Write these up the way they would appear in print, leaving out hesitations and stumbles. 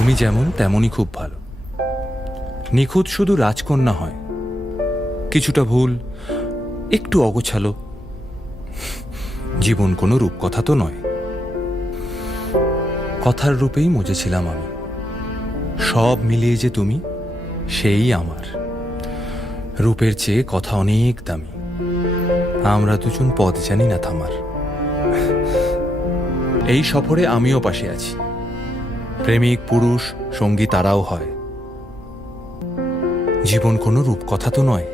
তুমি যেমন তেমনই খুব ভালো। নিখুঁত শুধু রাজকন্যা হয়, কিছুটা ভুল, একটু অগোছালো। জীবন কোনো রূপকথা তো নয়। কথার রূপেই মজেছিলাম আমি। সব মিলিয়ে যে তুমি, সেই আমার। রূপের চেয়ে কথা অনেক দামি। আমরা দুজন পথ জানি না থামার। এই সফরে আমিও পাশে আছি। প্রেমিক পুরুষ সঙ্গী তারাও হয়। জীবন কোনো রূপকথা তো নয়।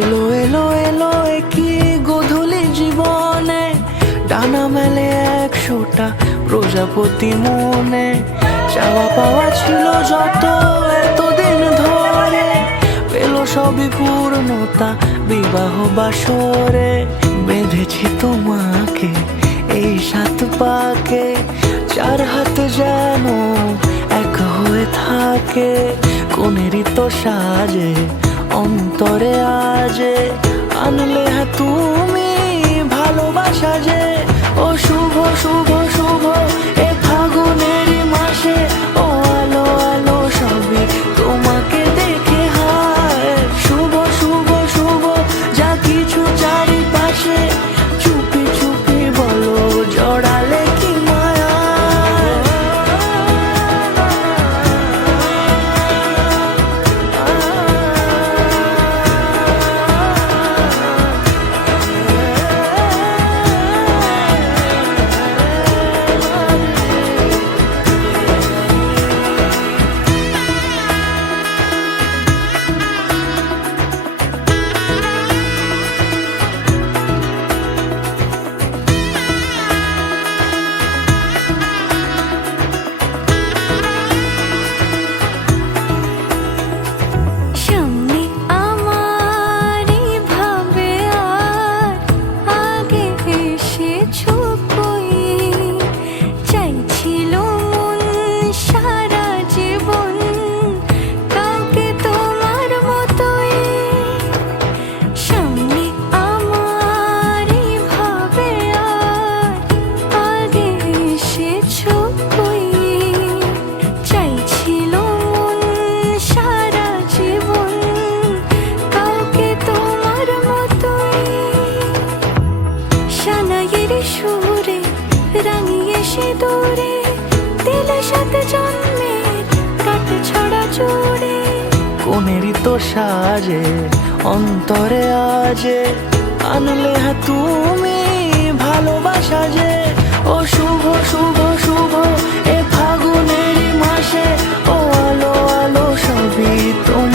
এলো এলো এলো কি গোধূলি জীবনে, ডানা মেলে 100টা প্রজাপতি মনে। চাওয়া পাওয়া ছিল যত এতদিন ধরে, পেল সবই পূর্ণতা বিবাহ বাসরে। বেঁধেছি তোমাকে এই 7 পাকে, 4 হাত যেন এক হয়ে থাকে। কোনেরই তো সাজে অন্তরে আজে, আনলে হ্যাঁ তুমি ভালোবাসা যে। ও শুভ শুভ শুভ এ ফাগুনেরই মাসে, ও আলো আলো সবই তোমাকে দেখে হায়। শুভ শুভ শুভ যা কিছু চারিপাশে, চুপি চুপি বলো জড়ালে কি মায়া। রাঙিয়ে সিঁদুরে দিলে 7 জন্মের কাট ছড়া জুড়ে। কোনেরই তো সাজে অন্তরে আজে, আনলে হ্যাঁ তুমি ভালোবাসা যে। ও শুভ শুভ শুভ এ ফাগুনেরই মাসে, ও আলো আলো সবই তোমার